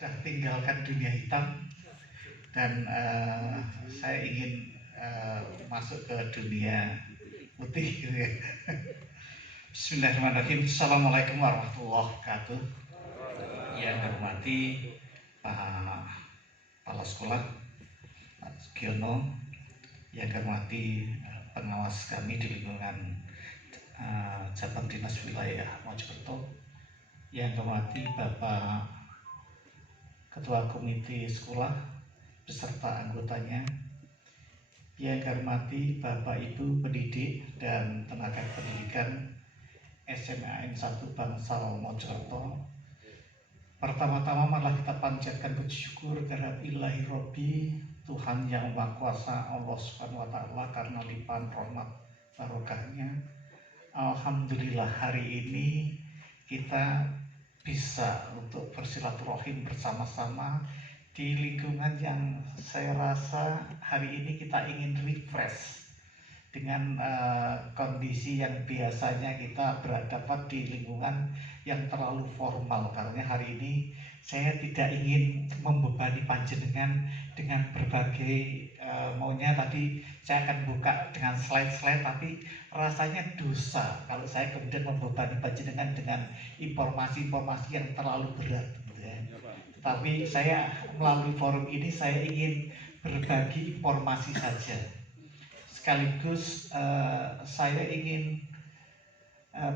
sudah tinggalkan dunia hitam dan saya ingin masuk ke dunia putih gitu ya. Bismillahirrahmanirrahim. Assalamualaikum warahmatullahi wabarakatuh. Yang hormati Pak Kepala Sekolah, Pak Sugiono, yang hormati pengawas kami di lingkungan Cabang Dinas Wilayah Mojokerto, yang hormati Bapak Ketua Komite Sekolah beserta anggotanya, yang hormati Bapak Ibu pendidik dan tenaga pendidikan SMA N1 Bangsal Mojokerto. Pertama-tama malah kita panjatkan puji syukur kehadirat Ilahi Robbi, Tuhan yang Maha Kuasa, Allah Subhanahu wa Ta'ala, karena limpahan rahmat barokahnya. Alhamdulillah hari ini kita bisa untuk bersilaturahim bersama-sama di lingkungan yang saya rasa hari ini kita ingin refresh dengan kondisi yang biasanya kita berhadapan di lingkungan yang terlalu formal. Karena hari ini saya tidak ingin membebani panjenengan dengan berbagai maunya. Tadi saya akan buka dengan slide-slide, tapi rasanya dosa kalau saya kemudian membebani panjenengan dengan informasi-informasi yang terlalu berat gitu ya. Tapi saya melalui forum ini saya ingin berbagi informasi saja. Sekaligus saya ingin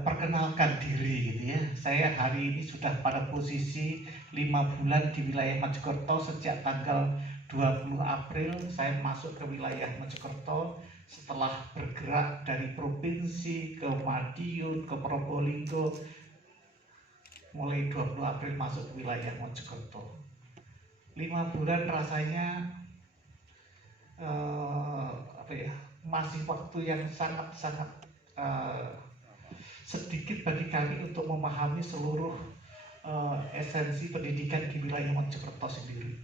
perkenalkan diri gitu ya. Saya hari ini sudah pada posisi 5 bulan di wilayah Mojokerto. Sejak tanggal 20 April saya masuk ke wilayah Mojokerto setelah bergerak dari provinsi ke Madiun, ke Probolinggo. Mulai 20 April masuk ke wilayah Mojokerto. 5 bulan rasanya masih waktu yang sangat-sangat sedikit bagi kami untuk memahami seluruh esensi pendidikan di wilayah Mojokerto sendiri.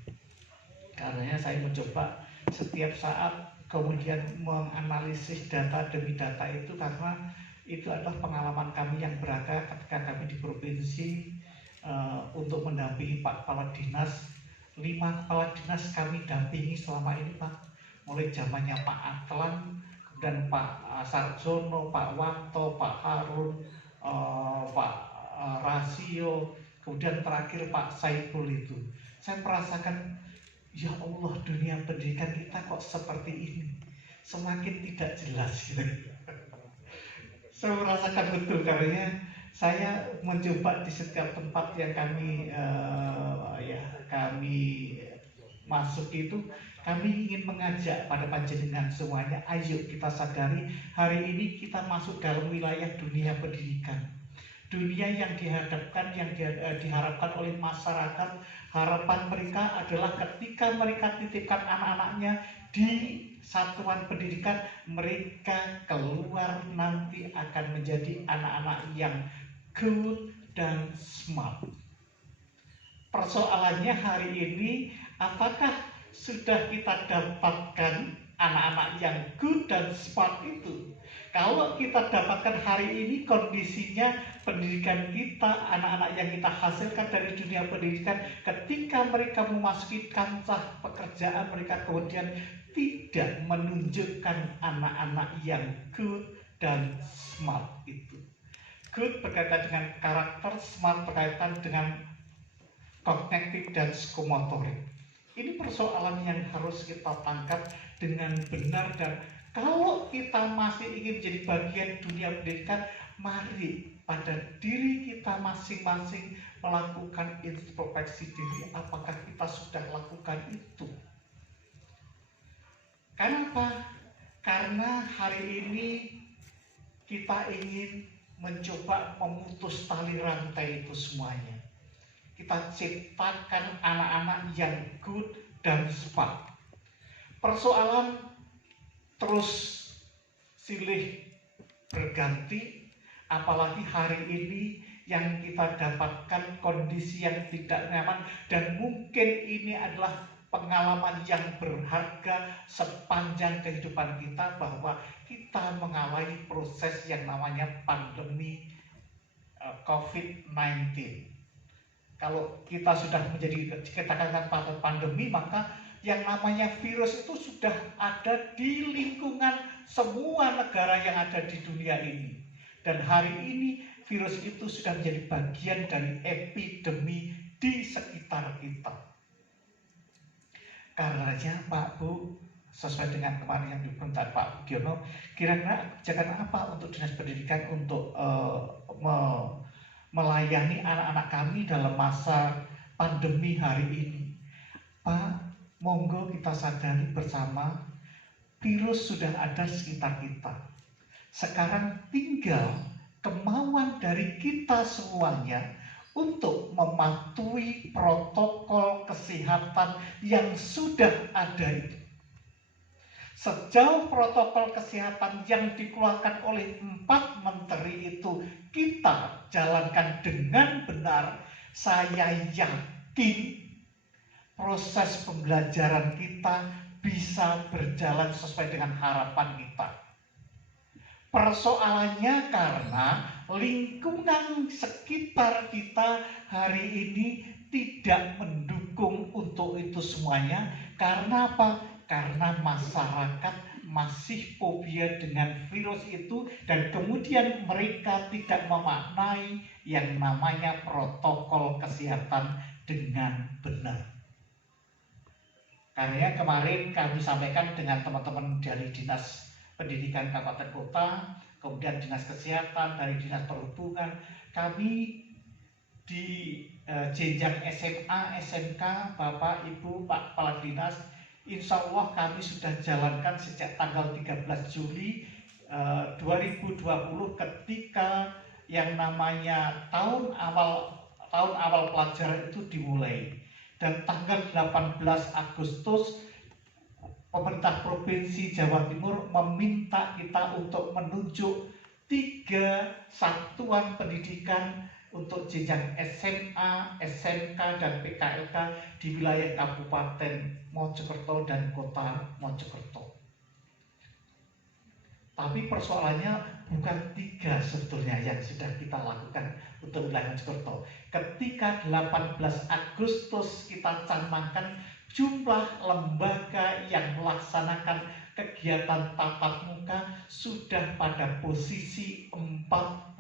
Karena saya mencoba setiap saat kemudian menganalisis data demi data itu, karena itu adalah pengalaman kami yang berada ketika kami di provinsi untuk mendampingi Pak Kepala Dinas. 5 kepala dinas kami dampingi selama ini, Pak. Mulai zamannya Pak Atlan, kemudian Pak Sarjono, Pak Wanto, Pak Harun, Pak Rasio, kemudian terakhir Pak Saiful itu. Saya merasakan, ya Allah, dunia pendidikan kita kok seperti ini, semakin tidak jelas gitu. Saya merasakan betul, karena saya mencoba di setiap tempat yang kami masuk itu, kami ingin mengajak pada panjenengan semuanya, ayo kita sadari hari ini kita masuk dalam wilayah dunia pendidikan. Dunia yang dihadapkan, yang diharapkan oleh masyarakat, harapan mereka adalah ketika mereka titipkan anak-anaknya di satuan pendidikan, mereka keluar nanti akan menjadi anak-anak yang good dan smart. Persoalannya hari ini, apakah sudah kita dapatkan anak-anak yang good dan smart itu? Kalau kita dapatkan hari ini kondisinya pendidikan kita, anak-anak yang kita hasilkan dari dunia pendidikan, ketika mereka memasuki kancah pekerjaan, mereka kemudian tidak menunjukkan anak-anak yang good dan smart itu. Good berkaitan dengan karakter, smart berkaitan dengan kognitif dan psikomotorik. Ini persoalan yang harus kita tangkap dengan benar, dan kalau kita masih ingin jadi bagian dunia pendidikan, mari pada diri kita masing-masing melakukan introspeksi diri, apakah kita sudah lakukan itu. Kenapa? Karena hari ini kita ingin mencoba memutus tali rantai itu semuanya. Kita ciptakan anak-anak yang good dan smart. Persoalan terus silih berganti, apalagi hari ini yang kita dapatkan kondisi yang tidak nyaman, dan mungkin ini adalah pengalaman yang berharga sepanjang kehidupan kita, bahwa kita mengalami proses yang namanya pandemi COVID-19. Kalau kita sudah menjadi, kita katakan pada pandemi, maka yang namanya virus itu sudah ada di lingkungan semua negara yang ada di dunia ini. Dan hari ini virus itu sudah menjadi bagian dari epidemi di sekitar kita. Karenanya Pak Bu, sesuai dengan kemarin yang diperintahkan Pak Budiono, kira-kira kebijakan apa untuk Dinas Pendidikan untuk melayani anak-anak kami dalam masa pandemi hari ini? Pak, monggo kita sadari bersama, virus sudah ada di sekitar kita. Sekarang tinggal kemauan dari kita semuanya untuk mematuhi protokol kesehatan yang sudah ada itu. Sejauh protokol kesehatan yang dikeluarkan oleh 4 menteri itu kita jalankan dengan benar, saya yakin proses pembelajaran kita bisa berjalan sesuai dengan harapan kita. Persoalannya karena lingkungan sekitar kita hari ini tidak mendukung untuk itu semuanya. Karena apa? Karena masyarakat masih fobia dengan virus itu, dan kemudian mereka tidak memaknai yang namanya protokol kesehatan dengan benar. Karena kemarin kami sampaikan dengan teman-teman dari Dinas Pendidikan Kabupaten Kota, kemudian Dinas Kesehatan, dari Dinas Perhubungan, kami di jenjang SMA, SMK, Bapak, Ibu, Pak Kepala Dinas, insya Allah kami sudah jalankan sejak tanggal 13 Juli 2020 ketika yang namanya tahun awal pelajaran itu dimulai. Dan tanggal 18 Agustus pemerintah Provinsi Jawa Timur meminta kita untuk menunjuk 3 satuan pendidikan untuk jenjang SMA, SMK, dan PKLK di wilayah Kabupaten Mojokerto dan Kota Mojokerto. Tapi persoalannya bukan 3 sebetulnya yang sudah kita lakukan untuk wilayah Mojokerto. Ketika 18 Agustus kita canangkan jumlah lembaga yang melaksanakan kegiatan tatap muka sudah pada posisi 46%.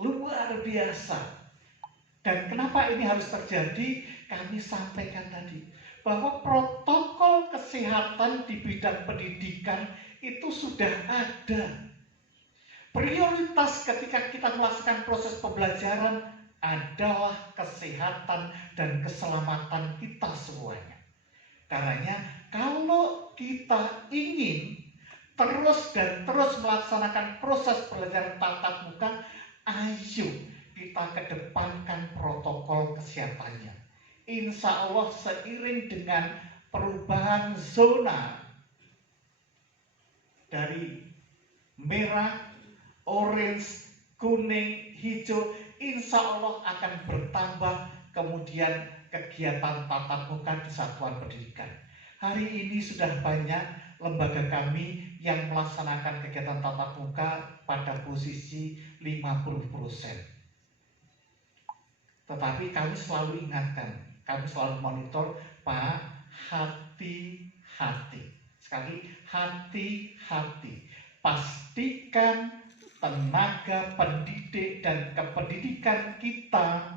Luar biasa. Dan kenapa ini harus terjadi? Kami sampaikan tadi bahwa protokol kesehatan di bidang pendidikan itu sudah ada. Prioritas ketika kita melaksanakan proses pembelajaran adalah kesehatan dan keselamatan kita semuanya. Karenanya kalau kita ingin terus melaksanakan proses pembelajaran tatap muka, ayo kita kedepankan protokol kesehatannya. Insya Allah seiring dengan perubahan zona dari merah, orange, kuning, hijau, insya Allah akan bertambah kemudian kegiatan tatap muka di satuan pendidikan. Hari ini sudah banyak lembaga kami yang melaksanakan kegiatan tatap muka pada posisi 50%. Tetapi kami selalu ingatkan, kami selalu monitor, Pak, hati-hati. Sekali, hati-hati. Pastikan tenaga pendidik dan kependidikan kita,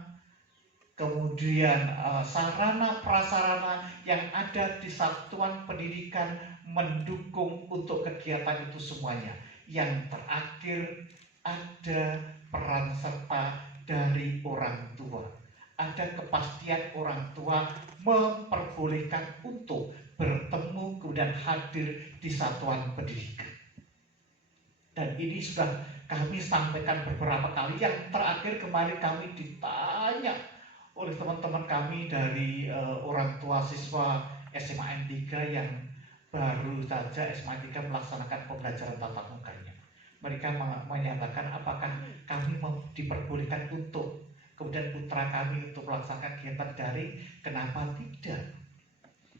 kemudian sarana prasarana yang ada di satuan pendidikan mendukung untuk kegiatan itu semuanya. Yang terakhir ada peran serta dari orang tua. Ada kepastian orang tua memperbolehkan untuk bertemu kemudian hadir di satuan pendidikan. Dan ini sudah kami sampaikan beberapa kali. Yang terakhir kemarin kami ditanya oleh teman-teman kami dari orang tua siswa SMA N3 yang baru saja SMA N3 melaksanakan pembelajaran tatap mukanya. Mereka menyatakan apakah kami diperbolehkan untuk kemudian putra kami untuk melaksanakan kegiatan daring, kenapa tidak?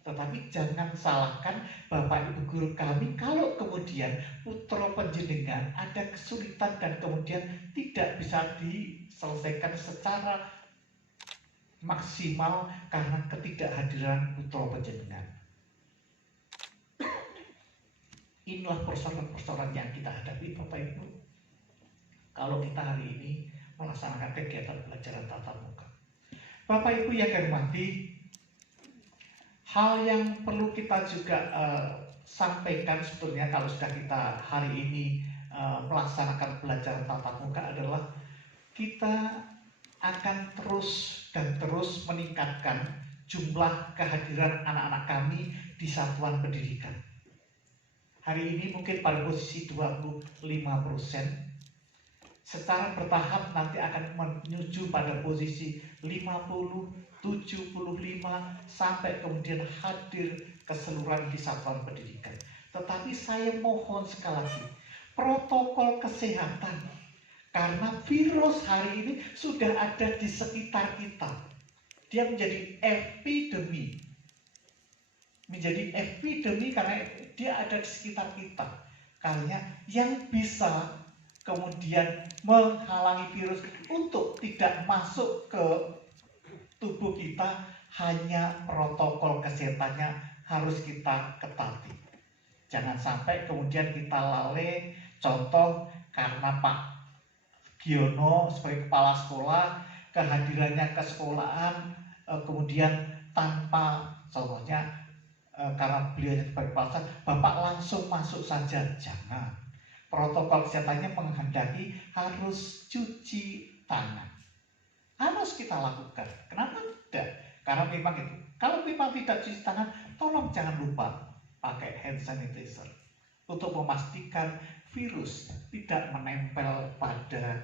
Tetapi jangan salahkan Bapak Ibu guru kami kalau kemudian putra panjenengan ada kesulitan dan kemudian tidak bisa diselesaikan secara maksimal karena ketidakhadiran putra panjenengan. Inilah persoalan-persoalan yang kita hadapi Bapak Ibu. Kalau kita hari ini melaksanakan kegiatan pelajaran tatap muka. Bapak Ibu yang kami hormati, hal yang perlu kita juga sampaikan sebetulnya kalau sudah kita hari ini melaksanakan pelajaran tatap muka adalah kita akan terus dan terus meningkatkan jumlah kehadiran anak-anak kami di satuan pendidikan. Hari ini mungkin pada posisi 25%, secara bertahap nanti akan menuju pada posisi 50, 75 sampai kemudian hadir keseluruhan di satuan pendidikan. Tetapi saya mohon sekali lagi, protokol kesehatan, karena virus hari ini sudah ada di sekitar kita. Dia menjadi epidemi. Menjadi epidemi karena dia ada di sekitar kita. Karena yang bisa kemudian menghalangi virus untuk tidak masuk ke tubuh kita hanya protokol kesehatannya harus kita ketati. Jangan sampai kemudian kita lalai. Contoh karena Pak Giono sebagai kepala sekolah kehadirannya ke sekolahan kemudian tanpa contohnya karena beliau sebagai kepala sekolah Bapak langsung masuk saja, jangan. Protokol kesehatannya menghendaki harus cuci tangan. Harus kita lakukan. Kenapa tidak? Karena memang itu. Kalau memang tidak cuci tangan, tolong jangan lupa pakai hand sanitizer untuk memastikan virus tidak menempel pada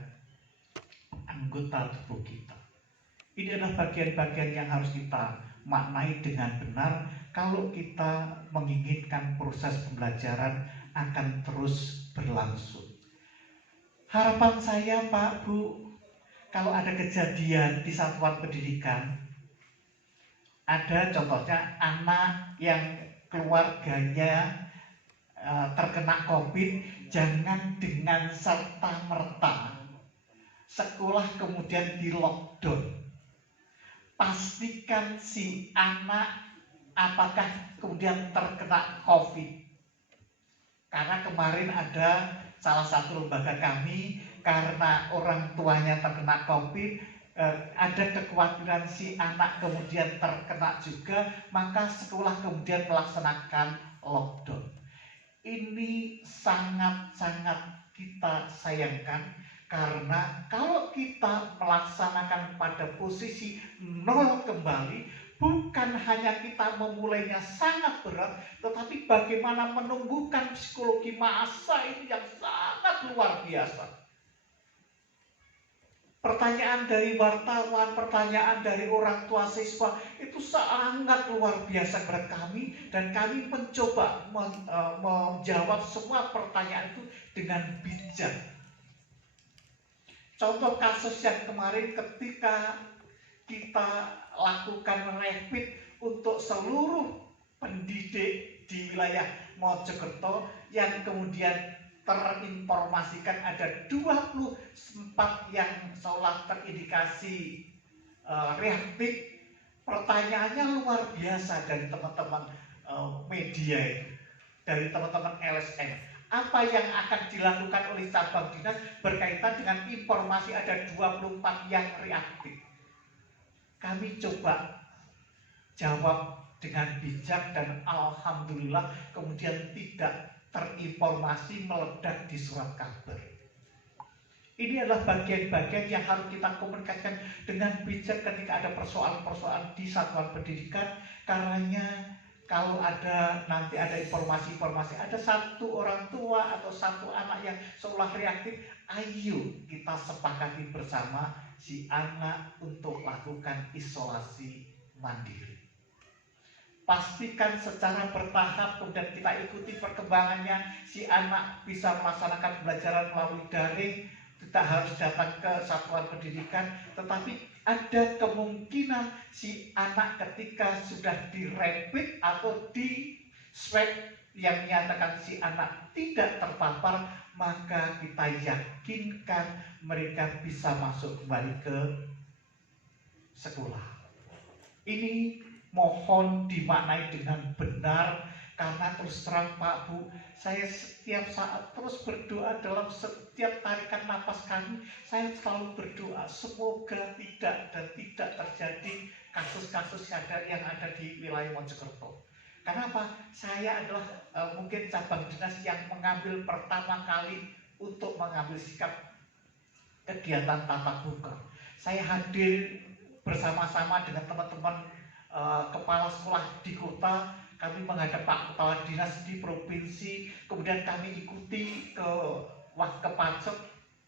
anggota tubuh kita. Ini adalah bagian-bagian yang harus kita maknai dengan benar kalau kita menginginkan proses pembelajaran akan terus berlangsung. Harapan saya Pak Bu, kalau ada kejadian di satuan pendidikan, ada contohnya anak yang keluarganya terkena COVID, jangan dengan serta-merta sekolah kemudian di lockdown. Pastikan si anak apakah kemudian terkena COVID. Karena kemarin ada salah satu lembaga kami, karena orang tuanya terkena COVID, ada kekhawatiran si anak kemudian terkena juga, maka sekolah kemudian melaksanakan lockdown. Ini sangat-sangat kita sayangkan, karena kalau kita melaksanakan pada posisi nol kembali, bukan hanya kita memulainya sangat berat, tetapi bagaimana menumbuhkan psikologi massa ini yang sangat luar biasa. Pertanyaan dari wartawan, pertanyaan dari orang tua siswa itu sangat luar biasa kepada kami, dan kami mencoba menjawab semua pertanyaan itu dengan bijak. Contoh kasus yang kemarin ketika kita lakukan rapid untuk seluruh pendidik di wilayah Mojokerto yang kemudian terinformasikan ada 24 yang seolah terindikasi reaktif. Pertanyaannya luar biasa dari teman-teman media, dari teman-teman LSM. Apa yang akan dilakukan oleh cabang dinas berkaitan dengan informasi ada 24 yang reaktif? Kami coba jawab dengan bijak dan alhamdulillah kemudian tidak terinformasi meledak di surat kabar. Ini adalah bagian-bagian yang harus kita komunikasikan dengan bijak ketika ada persoalan-persoalan di satuan pendidikan. Karenanya kalau nanti ada informasi-informasi, ada satu orang tua atau satu anak yang seolah reaktif, ayo kita sepakati bersama si anak untuk lakukan isolasi mandiri. Pastikan secara bertahap kemudian kita ikuti perkembangannya, si anak bisa melaksanakan pembelajaran melalui daring, tidak harus datang ke satuan pendidikan, tetapi ada kemungkinan si anak ketika sudah dirapid atau di swab yang menyatakan si anak tidak terpapar, maka kita yakinkan mereka bisa masuk kembali ke sekolah. Ini mohon dimaknai dengan benar, karena terus terang Pak Bu, saya setiap saat terus berdoa dalam setiap tarikan napas kami. Saya selalu berdoa semoga tidak terjadi kasus-kasus yang ada di wilayah Mojokerto. Karena apa? Saya adalah mungkin cabang dinas yang mengambil pertama kali untuk mengambil sikap kegiatan tatap muka. Saya hadir bersama-sama dengan teman-teman kepala sekolah di kota. Kami menghadap Pak Kepala Dinas di provinsi, kemudian kami ikuti ke Pacet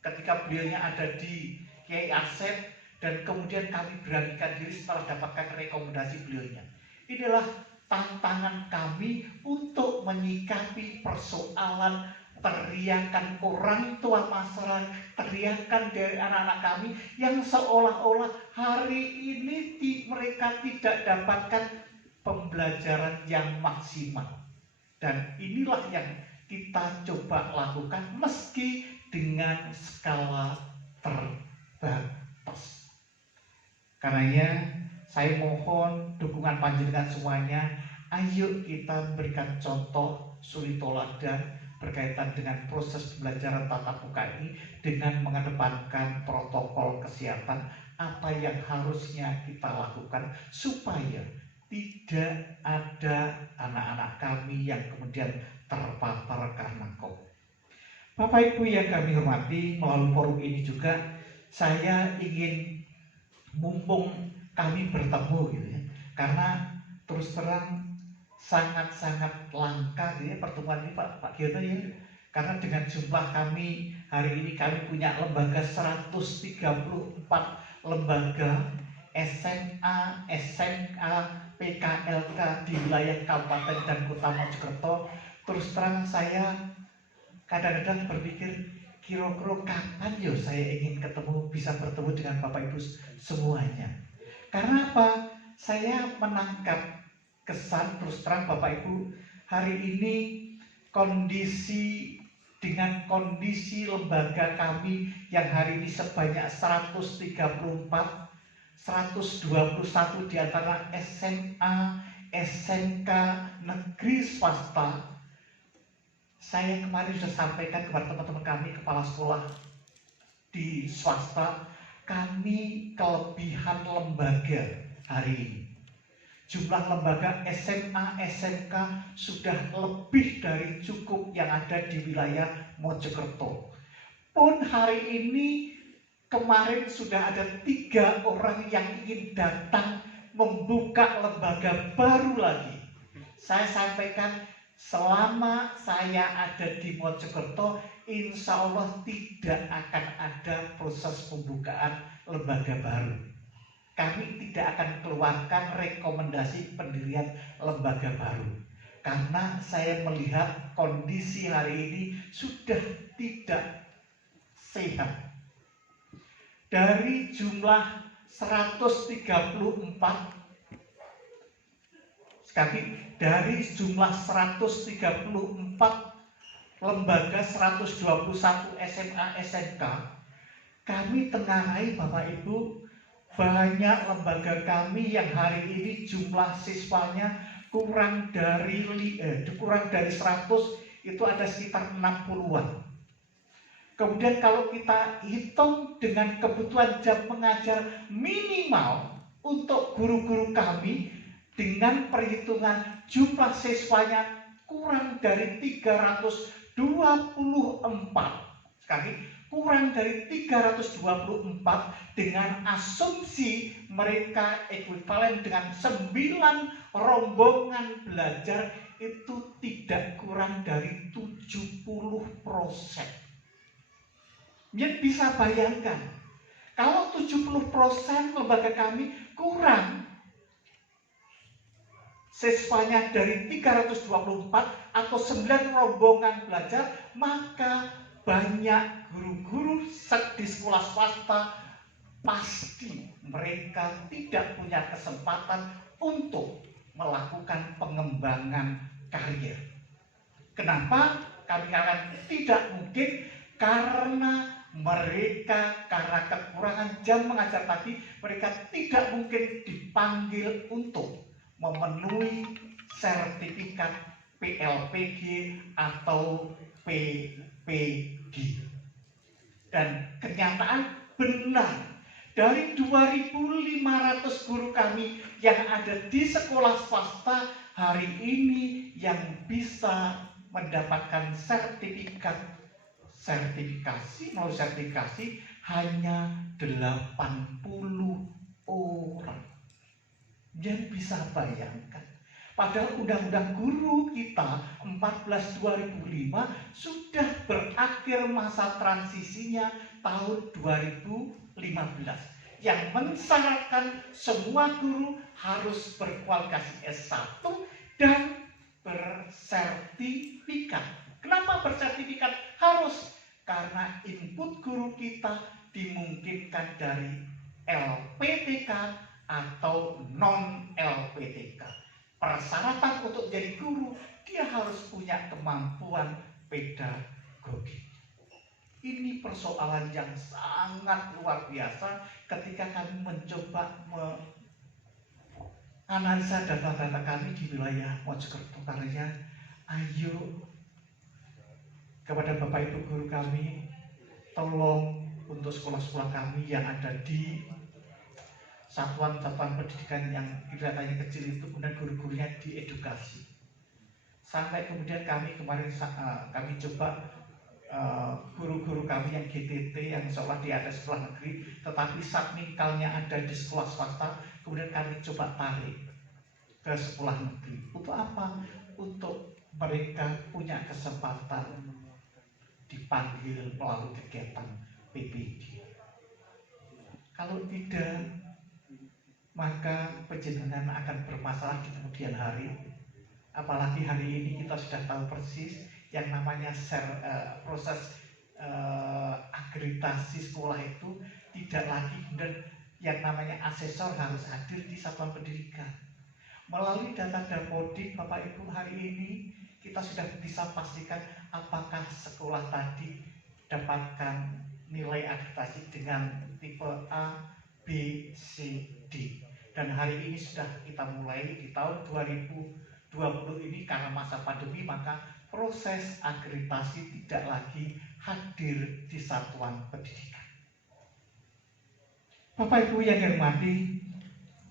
ketika beliaunya ada di Kiai Asep, dan kemudian kami beranikan diri setelah dapatkan rekomendasi beliaunya. Inilah tantangan kami untuk menyikapi persoalan teriakan orang tua masyarakat, teriakan dari anak-anak kami yang seolah-olah hari ini mereka tidak dapatkan pembelajaran yang maksimal. Dan inilah yang kita coba lakukan meski dengan skala terbatas. Karenanya saya mohon dukungan panjenengan semuanya. Ayo kita memberikan contoh suri toladan berkaitan dengan proses pembelajaran tatap muka ini dengan mengedepankan protokol kesehatan apa yang harusnya kita lakukan supaya tidak ada anak-anak kami yang kemudian terpapar karena COVID. Bapak Ibu yang kami hormati, melalui forum ini juga saya ingin, mumpung kami bertemu gitu ya, karena terus terang sangat-sangat langka ya pertemuan ini Pak Giono ya, karena dengan jumlah kami hari ini kami punya lembaga 134 lembaga SMA, SMK, PKLK di wilayah Kabupaten dan Kota Mojokerto. Terus terang saya kadang-kadang berpikir kira-kira kapan ya saya ingin bisa bertemu dengan Bapak Ibu semuanya. Karena apa? Saya menangkap kesan terus terang Bapak Ibu hari ini dengan kondisi lembaga kami yang hari ini sebanyak 134, 121 di antara SMA, SMK, negeri swasta. Saya kemarin sudah sampaikan kepada teman-teman kami, kepala sekolah di swasta, kami kelebihan lembaga hari ini. Jumlah lembaga SMA, SMK sudah lebih dari cukup yang ada di wilayah Mojokerto. Pun hari ini kemarin sudah ada 3 orang yang ingin datang membuka lembaga baru lagi. Saya sampaikan selama saya ada di Mojokerto, insya Allah tidak akan ada proses pembukaan lembaga baru. Kami tidak akan keluarkan rekomendasi pendirian lembaga baru. Karena saya melihat kondisi hari ini sudah tidak sehat. Dari jumlah 134, dari jumlah 134 lembaga 121 SMA SMK, kami tengarai Bapak Ibu, banyak lembaga kami yang hari ini jumlah siswanya kurang dari 100, itu ada sekitar 60-an. Kemudian kalau kita hitung dengan kebutuhan jam mengajar minimal untuk guru-guru kami dengan perhitungan jumlah siswanya kurang dari 324. Sekali, kurang dari 324 dengan asumsi mereka ekuivalen dengan 9 rombongan belajar, itu tidak kurang dari 70%. Yang bisa bayangkan, kalau 70% lembaga kami kurang siswanya dari 324 atau 9 rombongan belajar, maka banyak guru-guru di sekolah swasta pasti mereka tidak punya kesempatan untuk melakukan pengembangan karir. Kenapa? Kami katakan tidak mungkin karena karena kekurangan jam mengajar tadi, mereka tidak mungkin dipanggil untuk memenuhi sertifikat PLPG atau PPG. Dan kenyataan benar, dari 2.500 guru kami yang ada di sekolah swasta hari ini yang bisa mendapatkan sertifikasi hanya 80 orang. Dan bisa bayangkan, padahal undang-undang guru kita 14/2005 sudah berakhir masa transisinya tahun 2015 yang mensyaratkan semua guru harus berkualifikasi S1 dan bersertifikat. Kenapa bersertifikat? Harus karena input guru kita dimungkinkan dari LPTK atau non-LPTK. Persyaratan untuk jadi guru, dia harus punya kemampuan pedagogi. Ini persoalan yang sangat luar biasa ketika kami mencoba menganalisa data-data kami di wilayah Mojokerto. Karena ayo kepada Bapak Ibu guru kami, tolong untuk sekolah-sekolah kami yang ada di satuan-satuan pendidikan yang kelihatannya kecil itu, kemudian guru-gurunya diedukasi. Sampai kemudian kami kemarin kami coba guru-guru kami yang GTT yang seolah di atas sekolah negeri, tetapi satnikalnya ada di sekolah swasta, kemudian kami coba tarik ke sekolah negeri. Untuk apa? Untuk mereka punya kesempatan dipanggil melalui kegiatan PPG. Kalau tidak, maka penjenengan akan bermasalah di kemudian hari. Apalagi hari ini kita sudah tahu persis yang namanya proses akreditasi sekolah itu tidak lagi kemudian yang namanya asesor harus hadir di satuan pendidikan. Melalui data Dapodik, Bapak Ibu, hari ini kita sudah bisa pastikan apakah sekolah tadi dapatkan nilai akreditasi dengan tipe A, B, C, D. Dan hari ini sudah kita mulai di tahun 2020 ini karena masa pandemi, maka proses akreditasi tidak lagi hadir di satuan pendidikan. Bapak Ibu yang hormati,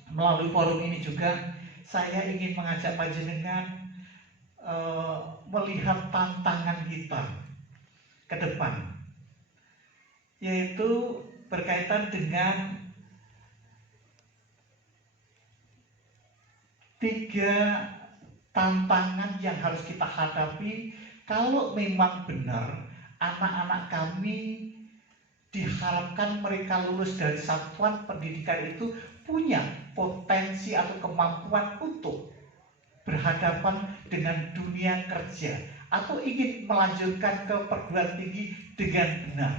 melalui forum ini juga saya ingin mengajak panjenengan melihat tantangan kita ke depan, yaitu berkaitan dengan 3 tantangan yang harus kita hadapi kalau memang benar anak-anak kami diharapkan mereka lulus dari satuan pendidikan itu punya potensi atau kemampuan untuk berhadapan dengan dunia kerja atau ingin melanjutkan ke perguruan tinggi dengan benar.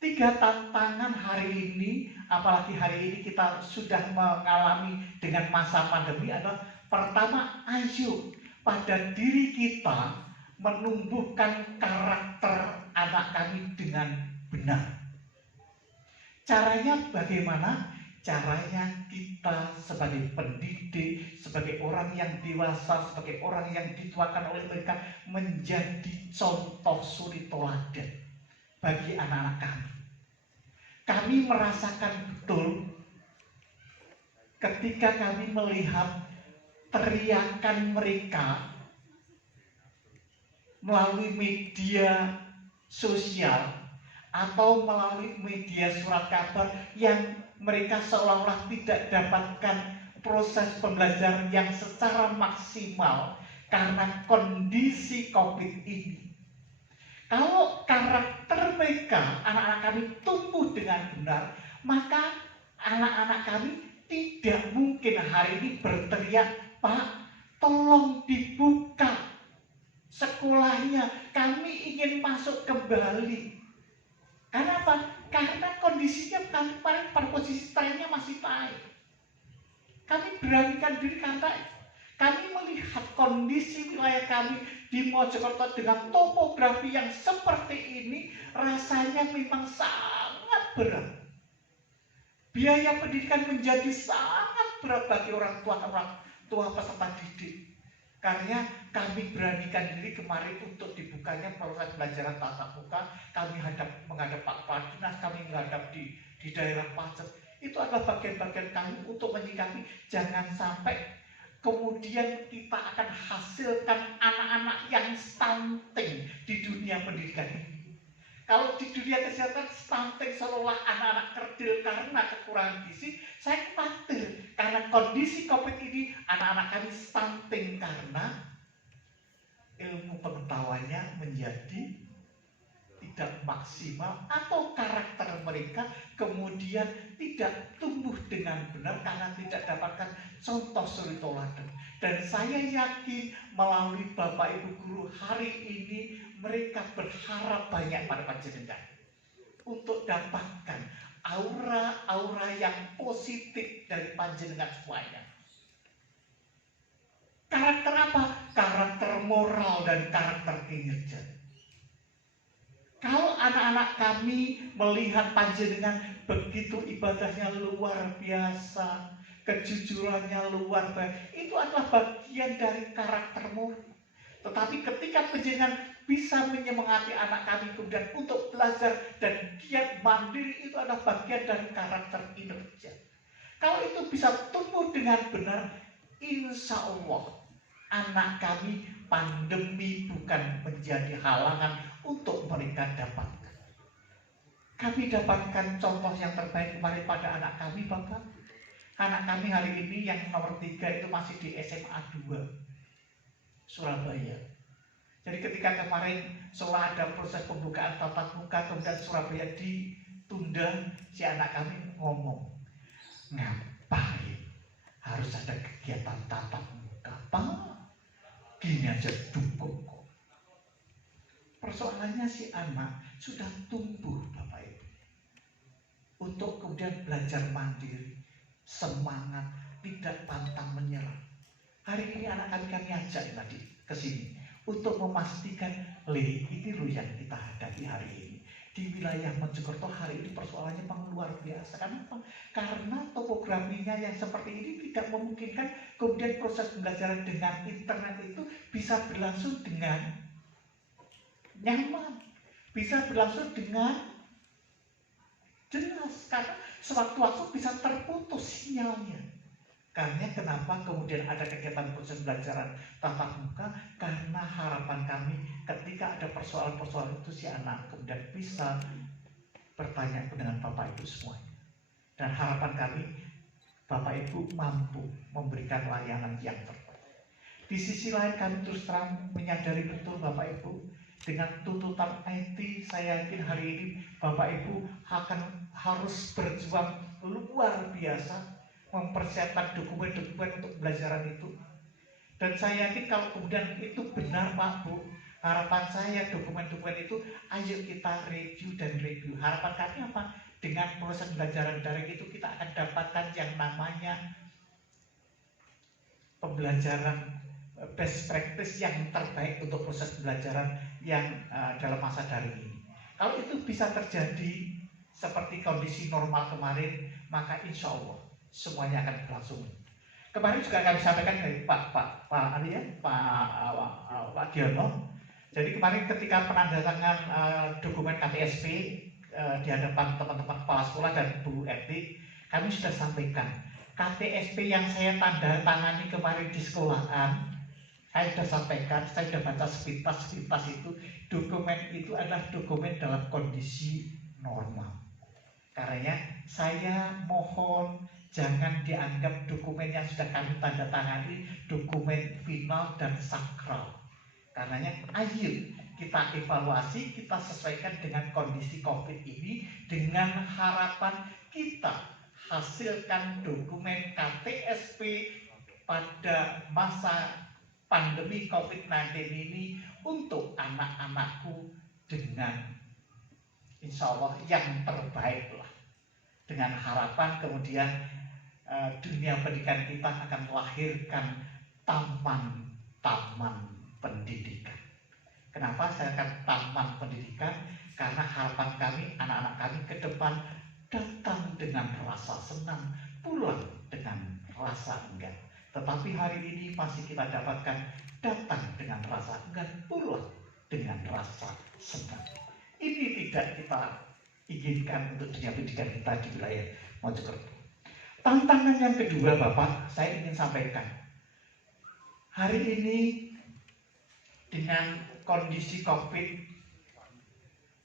3 tantangan hari ini, apalagi hari ini kita sudah mengalami dengan masa pandemi, adalah pertama, ayo pada diri kita menumbuhkan karakter anak kami dengan benar. Caranya bagaimana? Caranya kita sebagai pendidik, sebagai orang yang dewasa, sebagai orang yang dituakan oleh mereka menjadi contoh suri teladan bagi anak-anak kami. Kami merasakan betul ketika kami melihat teriakan mereka melalui media sosial atau melalui media surat kabar yang mereka seolah-olah tidak dapatkan proses pembelajaran yang secara maksimal karena kondisi COVID ini. Kalau karakter mereka, anak-anak kami tumbuh dengan benar, maka anak-anak kami tidak mungkin hari ini berteriak, "Pak, tolong dibuka sekolahnya, kami ingin masuk kembali kembali. Karena apa? Karena kondisinya kami pada posisi trennya masih naik. Kami beranikan diri karena kami melihat kondisi wilayah kami di Mojokerto dengan topografi yang seperti ini rasanya memang sangat berat. Biaya pendidikan menjadi sangat berat bagi orang tua peserta didik. Karena kami beranikan diri kemarin untuk dibukanya proses pelajaran tatap muka, kami menghadap Pak Kepala Dinas, kami menghadap di daerah Pacet. Itu adalah bagian-bagian kami untuk menyikapi jangan sampai kemudian kita akan hasilkan anak-anak yang stunting di dunia pendidikan ini. Kalau di dunia kesehatan stunting seolah anak-anak kerdil karena kekurangan gizi, saya khawatir karena kondisi COVID ini anak-anak kami stunting karena ilmu pengetahuannya menjadi tidak maksimal atau karakter mereka kemudian tidak tumbuh dengan benar karena tidak dapatkan contoh suri teladan. Dan saya yakin melalui Bapak Ibu guru hari ini mereka berharap banyak pada panjenengan untuk dapatkan aura-aura yang positif dari panjenengan semuanya. Karakter apa? Karakter moral dan karakter kinerja. Kalau anak-anak kami melihat panjenengan begitu ibadahnya luar biasa, kejujurannya luar biasa, itu adalah bagian dari karaktermu. Tetapi ketika panjenengan bisa menyemangati anak kami kemudian untuk belajar dan giat mandiri, itu adalah bagian dari karakter kinerja. Kalau itu bisa tumbuh dengan benar, insya Allah anak kami pandemi bukan menjadi halangan untuk mereka dapatkan. Kami dapatkan contoh yang terbaik kemarin pada anak kami, Bapak. Anak kami hari ini yang nomor 3 itu masih di SMA 2 Surabaya. Jadi ketika kemarin setelah ada proses pembukaan tatap muka kemudian Surabaya ditunda, si anak kami ngomong, ngapain harus ada kegiatan tatap muka, Pak? Gini aja dukung kok. Persoalannya si anak sudah tumbuh, Bapak Ibu, untuk kemudian belajar mandiri, semangat, tidak pantang menyerah. Hari ini anak kami ajak tadi ke sini untuk memastikan, ini loh yang kita hadapi hari ini. Di wilayah Mojokerto hari ini persoalannya luar biasa. Kenapa? Karena topografinya yang seperti ini tidak memungkinkan kemudian proses pembelajaran dengan internet itu bisa berlangsung dengan nyaman, bisa berlangsung dengan jelas, karena sewaktu-waktu bisa terputus sinyalnya. Karena kenapa kemudian ada kegiatan proses pembelajaran tatap muka? Karena harapan kami ketika ada persoalan-persoalan itu si anak kemudian bisa bertanya dengan Bapak Ibu semuanya. Dan harapan kami Bapak Ibu mampu memberikan layanan yang terbaik. Di sisi lain kami terus terang menyadari betul Bapak Ibu, dengan tuntutan IT saya yakin hari ini Bapak Ibu akan harus berjuang luar biasa mempersiapkan dokumen-dokumen untuk pembelajaran itu. Dan saya yakin kalau kemudian itu benar Pak Bu, harapan saya dokumen-dokumen itu ayo kita review dan review. Harapan kami apa? Dengan proses pembelajaran daring itu kita akan dapatkan yang namanya pembelajaran best practice yang terbaik untuk proses pembelajaran yang dalam masa daring ini. Kalau itu bisa terjadi seperti kondisi normal kemarin, maka insya Allah semuanya akan berlangsung. Kemarin juga kami sampaikan dari Pak Giono. Jadi kemarin ketika penandatangan dokumen KTSP di hadapan teman-teman kepala sekolah dan Bu RT, kami sudah sampaikan KTSP yang saya tanda tangani kemarin di sekolahan. Saya sudah sampaikan, saya sudah baca sepintas itu, dokumen itu adalah dokumen dalam kondisi normal. Karena saya mohon jangan dianggap dokumen yang sudah kami tanda tangani dokumen final dan sakral. Karenanya ayo kita evaluasi, kita sesuaikan dengan kondisi COVID ini dengan harapan kita hasilkan dokumen KTSP pada masa pandemi COVID-19 ini untuk anak-anakku dengan insya Allah yang terbaik lah. Dengan harapan kemudian dunia pendidikan kita akan melahirkan taman-taman pendidikan. Kenapa saya katakan taman pendidikan? Karena harapan kami, anak-anak kami ke depan datang dengan rasa senang, pulang dengan rasa enggan. Tetapi hari ini masih kita dapatkan datang dengan rasa enggan, pulang dengan rasa senang. Ini tidak kita inginkan untuk dunia pendidikan kita di wilayah Mojokerto. Tantangan yang kedua, Bapak, saya ingin sampaikan. Hari ini dengan kondisi COVID,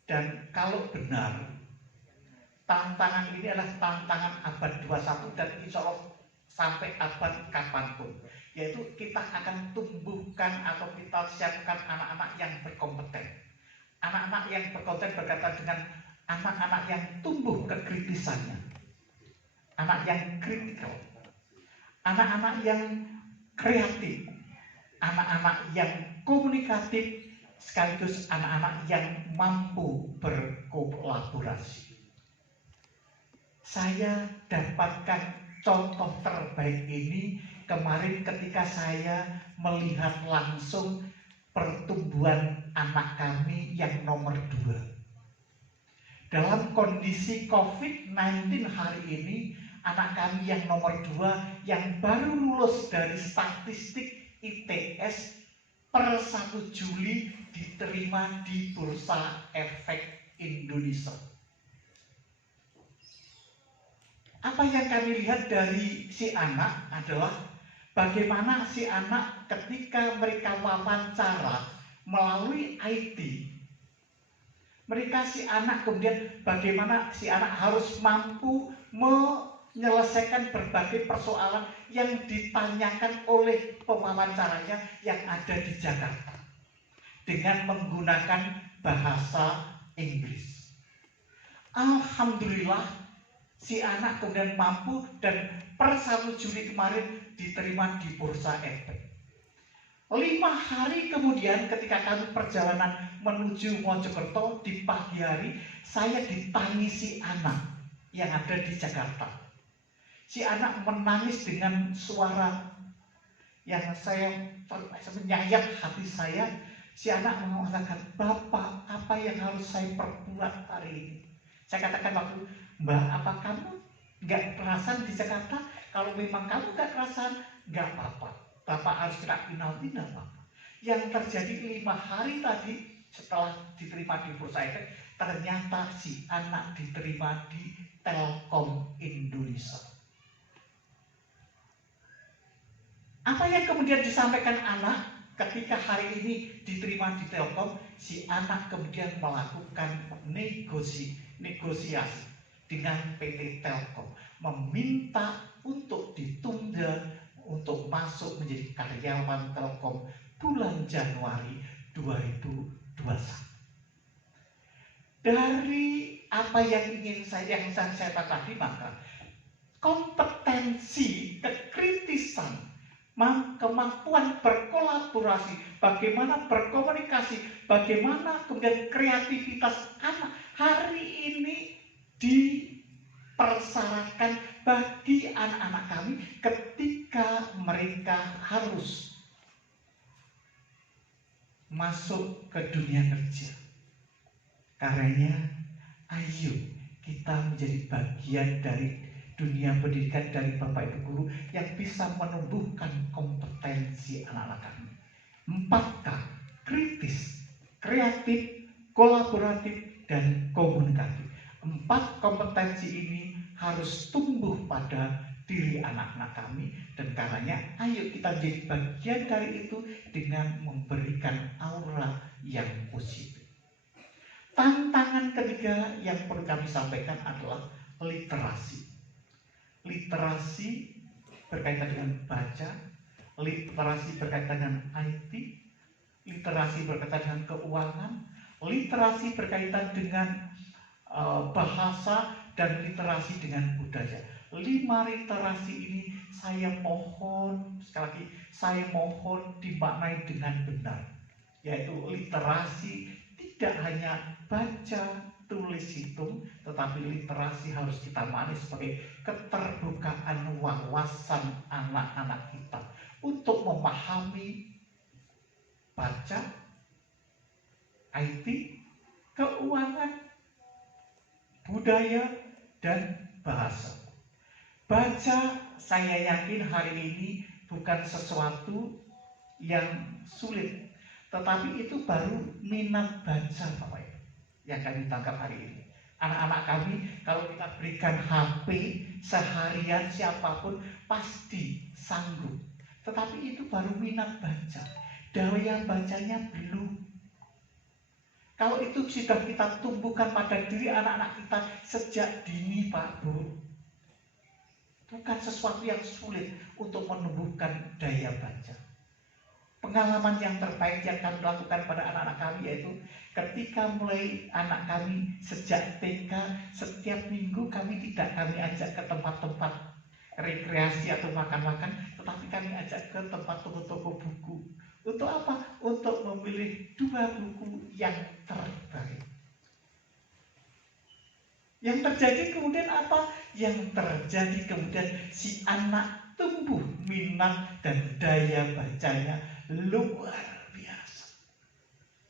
dan kalau benar tantangan ini adalah tantangan abad 21 dan insya Allah sampai abad kapanpun, yaitu kita akan tumbuhkan atau kita siapkan anak-anak yang berkompeten. Anak-anak yang berkompeten berkaitan dengan anak-anak yang tumbuh kekritisannya, anak yang kritikal, anak-anak yang kreatif, anak-anak yang komunikatif, sekaligus anak-anak yang mampu berkolaborasi. Saya dapatkan contoh terbaik ini kemarin ketika saya melihat langsung pertumbuhan anak kami yang nomor 2. Dalam kondisi COVID-19 hari ini, anak kami yang nomor 2 yang baru lulus dari statistik ITS per 1 Juli diterima di Bursa Efek Indonesia. Apa yang kami lihat dari si anak adalah bagaimana si anak ketika mereka wawancara melalui IT, si anak kemudian bagaimana si anak harus mampu menyelesaikan berbagai persoalan yang ditanyakan oleh pewawancaranya yang ada di Jakarta dengan menggunakan bahasa Inggris. Alhamdulillah si anak kemudian mampu dan per 1 Juli kemarin diterima di Bursa Efek. 5 hari kemudian ketika kami perjalanan menuju Mojokerto di pagi hari, saya ditangisi anak yang ada di Jakarta. Si anak menangis dengan suara yang saya menyayat hati saya. Si anak mengatakan, "Bapak, apa yang harus saya perbuat hari ini?" Saya katakan waktu, "Mbak, apa kamu nggak kerasan di Jakarta? Kalau memang kamu nggak kerasan, nggak apa-apa. Bapak harus kena penalti, nggak apa-apa." Yang terjadi 5 hari tadi setelah diterima di Bursa Efek, ternyata si anak diterima di Telkom Indonesia. Apa yang kemudian disampaikan anak ketika hari ini diterima di Telkom? Si anak kemudian melakukan negosiasi dengan PT Telkom, meminta untuk ditunda untuk masuk menjadi karyawan Telkom bulan Januari 2021. Dari apa yang saya katakan tadi, maka kompetensi, kekritisan, kemampuan berkolaborasi, bagaimana berkomunikasi, bagaimana kemudian kreativitas anak hari ini dipersyaratkan bagi anak-anak kami ketika mereka harus masuk ke dunia kerja. Karenanya, ayo kita menjadi bagian dari dunia pendidikan dari Bapak Ibu guru yang bisa menumbuhkan kompetensi anak-anak kami. 4K, kritis, kreatif, kolaboratif, dan komunikatif. 4 kompetensi ini harus tumbuh pada diri anak-anak kami, dan karenanya ayo kita jadi bagian dari itu dengan memberikan aura yang positif. Tantangan ketiga yang perlu kami sampaikan adalah literasi. Literasi berkaitan dengan baca, literasi berkaitan dengan IT, literasi berkaitan dengan keuangan, literasi berkaitan dengan bahasa, dan literasi dengan budaya. 5 literasi ini saya mohon, sekali lagi saya mohon dimaknai dengan benar, yaitu literasi tidak hanya baca, tulis hitung, tetapi literasi harus kita maknai sebagai keterbukaan wawasan anak-anak kita untuk memahami baca, IT, keuangan, budaya, dan bahasa. Baca, saya yakin hari ini bukan sesuatu yang sulit, tetapi itu baru minat baca Bapak Ibu yang kami tangkap hari ini. Anak-anak kami kalau kita berikan HP seharian siapapun pasti sanggup, tetapi itu baru minat baca, daya bacanya belum. Kalau itu sudah kita tumbuhkan pada diri anak-anak kita sejak dini Pak Bu, bukan sesuatu yang sulit untuk menumbuhkan daya baca. Pengalaman yang terbaik yang kami lakukan pada anak-anak kami yaitu ketika mulai anak kami sejak TK, setiap minggu kami tidak kami ajak ke tempat-tempat rekreasi atau makan-makan, tetapi kami ajak ke tempat toko-toko buku. Untuk apa? Untuk memilih 2 buku yang terbaik. Yang terjadi kemudian apa? Yang terjadi kemudian si anak tumbuh minat dan daya bacanya luar biasa.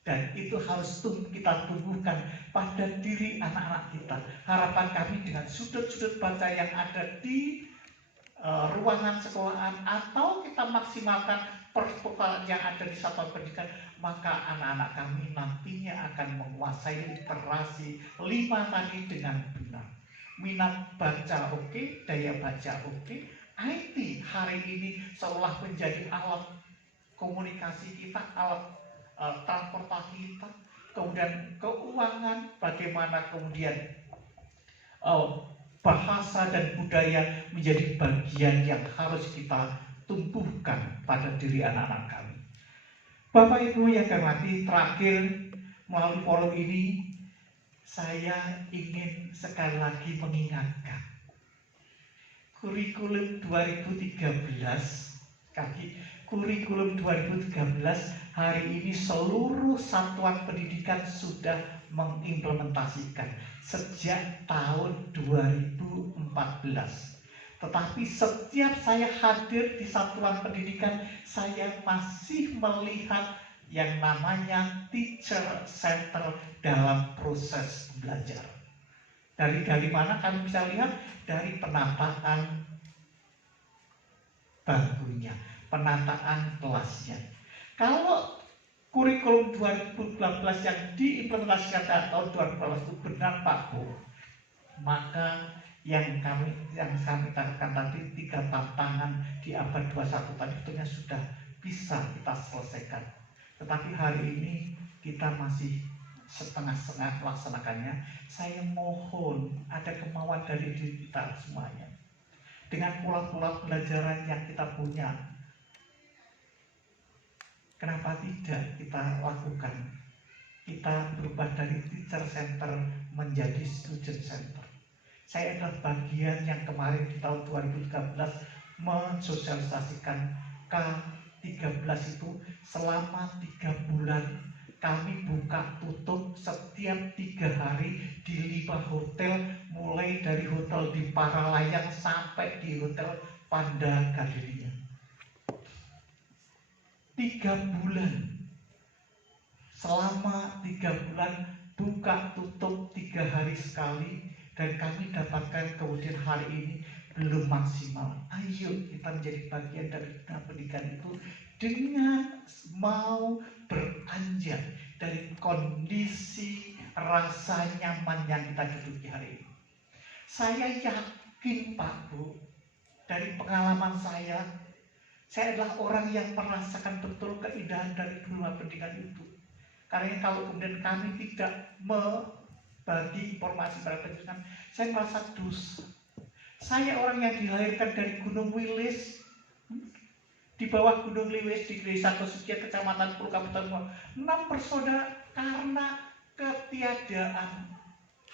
Dan itu harus kita tumbuhkan pada diri anak-anak kita. Harapan kami dengan sudut-sudut baca yang ada di ruangan sekolahan atau kita maksimalkan perpustakaan yang ada di satuan pendidikan, maka anak-anak kami nantinya akan menguasai literasi 5 tadi dengan benar. Minat baca oke, daya baca oke, IT hari ini seolah menjadi alat komunikasi kita, alat transportasi kita, kemudian keuangan, bagaimana kemudian bahasa dan budaya menjadi bagian yang harus kita tumbuhkan pada diri anak-anak kami. Bapak Ibu yang kami terakhir melalui forum ini, saya ingin sekali lagi mengingatkan kurikulum 2013 kurikulum 2013 hari ini seluruh satuan pendidikan sudah mengimplementasikan sejak tahun 2014. Tetapi setiap saya hadir di satuan pendidikan, saya masih melihat yang namanya teacher center dalam proses belajar. Dari mana kami bisa lihat? Dari penataan bangkunya, penataan kelasnya. Kalau kurikulum 2012 yang diimplementasikan tahun 2012 itu benar Pak Bu, maka yang kami katakan tadi 3 tantangan di abad 21 tadi tentunya sudah bisa kita selesaikan. Tetapi hari ini kita masih setengah-setengah melaksanakannya. Saya mohon ada kemauan dari diri kita semuanya. Dengan pola-pola pembelajaran yang kita punya, kenapa tidak kita lakukan? Kita berubah dari teacher center menjadi student center. Saya adalah bagian yang kemarin di tahun 2013 mensosialisasikan K13 itu selama 3 bulan kami buka tutup setiap 3 hari di 5 hotel, mulai dari hotel di Paralayang sampai di hotel Panda Galeria. 3 bulan, selama 3 bulan buka tutup 3 hari sekali, dan kami dapatkan kemudian hari ini belum maksimal. Ayo kita menjadi bagian dari pendidikan itu dengan mau beranjak dari kondisi rasa nyaman yang kita duduki hari ini. Saya yakin Pak Bu, dari pengalaman saya adalah orang yang merasakan betul keindahan dari dunia pendidikan itu. Karena kalau kemudian kami tidak membagi informasi pada pendidikan, saya merasa dosa. Saya orang yang dilahirkan dari Gunung Wilis, di bawah Gunung Liwis di Desa Kesucian, Kecamatan Pul, Kabupaten 6 bersaudara, karena ketiadaan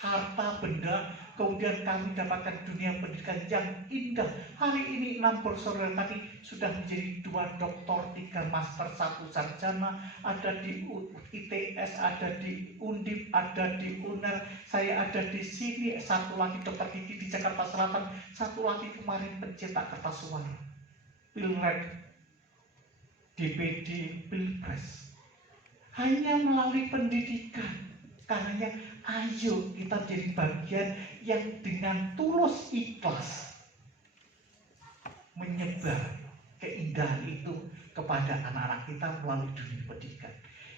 harta benda, kemudian kami dapatkan dunia pendidikan yang indah. Hari ini 6 bersaudara tadi sudah menjadi 2 doktor, 3 master, 1 sarjana, ada di ITS, ada di Undip, ada di UNER, saya ada di sini, 1 lagi dokter gigi di Jakarta Selatan, 1 lagi kemarin pencetak kertas suara, Pilrek, DPD, Pilpres. Hanya melalui pendidikan. Karena ayo kita jadi bagian yang dengan tulus ikhlas menyebar keindahan itu kepada anak-anak kita melalui dunia pendidikan.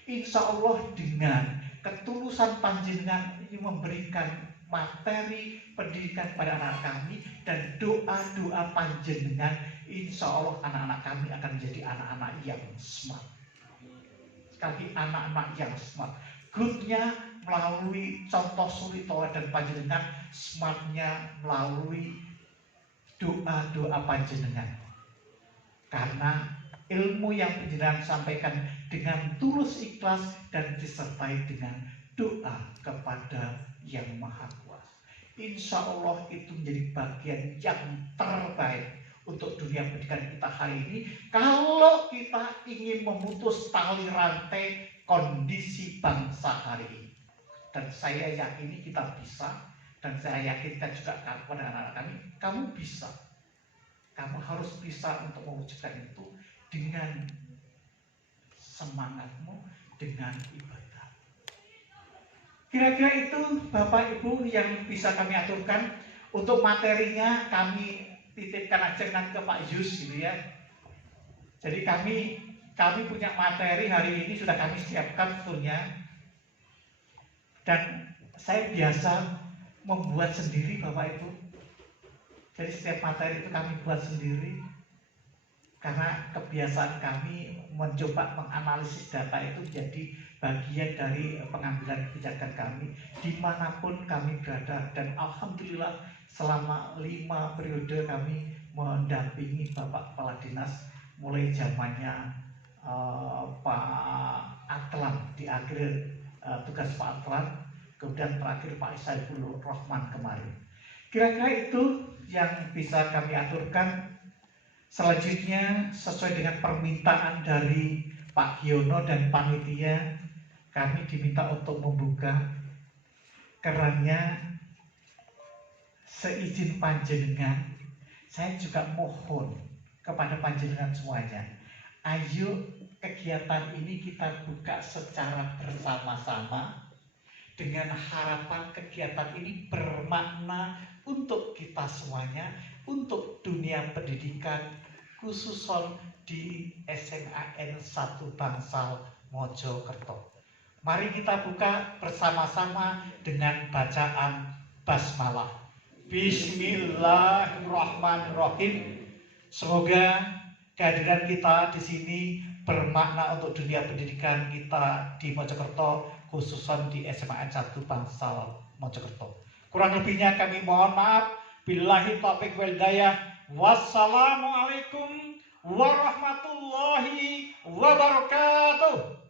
Insya Allah dengan ketulusan panjenengan ini memberikan materi pendidikan pada anak-anak kami dan doa-doa panjenengan, insya Allah anak-anak kami akan menjadi anak-anak yang smart. Sekali anak-anak yang smart. Grupnya melalui contoh suri dan panjenengan, smartnya melalui doa-doa panjenengan. Karena ilmu yang panjenengan sampaikan dengan tulus ikhlas dan disertai dengan doa kepada Yang Maha Kuasa. Insya Allah itu menjadi bagian yang terbaik untuk dunia pendidikan kita hari ini. Kalau kita ingin memutus tali rantai kondisi bangsa hari ini, dan saya yakini kita bisa, dan saya yakinkan juga kepada anak-anak kami, kamu bisa, kamu harus bisa untuk mewujudkan itu dengan semangatmu, dengan ibadah. Kira-kira itu Bapak Ibu yang bisa kami aturkan. Untuk materinya kami titipkan aja nanti ke Pak Yus gitu ya. Jadi kami punya materi hari ini sudah kami siapkan sebetulnya, dan saya biasa membuat sendiri Bapak Ibu. Jadi setiap materi itu kami buat sendiri karena kebiasaan kami mencoba menganalisis data itu jadi bagian dari pengambilan kebijakan kami dimanapun kami berada. Dan alhamdulillah selama 5 periode kami mendampingi Bapak Kepala Dinas, mulai zamannya Pak Atlan, di akhir tugas Pak Atlan, kemudian terakhir Pak Saiful Rahman kemarin. Kira-kira itu yang bisa kami aturkan. Selanjutnya sesuai dengan permintaan dari Pak Giono dan panitia, kami diminta untuk membuka kerannya. Seizin panjenengan, saya juga mohon kepada panjenengan semuanya, ayo kegiatan ini kita buka secara bersama-sama dengan harapan kegiatan ini bermakna untuk kita semuanya, untuk dunia pendidikan, khususon di SMAN 1 Bangsal Mojokerto. Mari kita buka bersama-sama dengan bacaan basmalah. Bismillahirrahmanirrahim. Semoga kehadiran kita di sini bermakna untuk dunia pendidikan kita di Mojokerto, khususan di SMAN 1 Bangsal Mojokerto. Kurang lebihnya kami mohon maaf. Billahi taufiq wal hidayah. Wassalamualaikum warahmatullahi wabarakatuh.